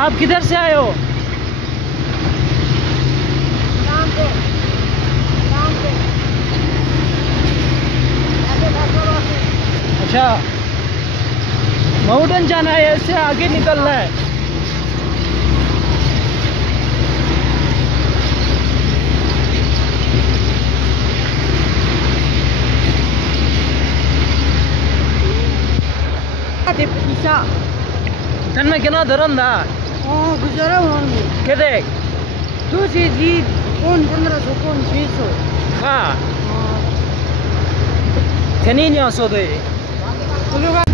आप किधर से आए हो? अच्छा, माउंटेन जाना है, इससे आगे निकलना है। bisa. Kan me kena daran da. Oh, gujara wongi. Kede? Tu si di kon 1500 kon 600. Ha. Kani nya so de. Tuluga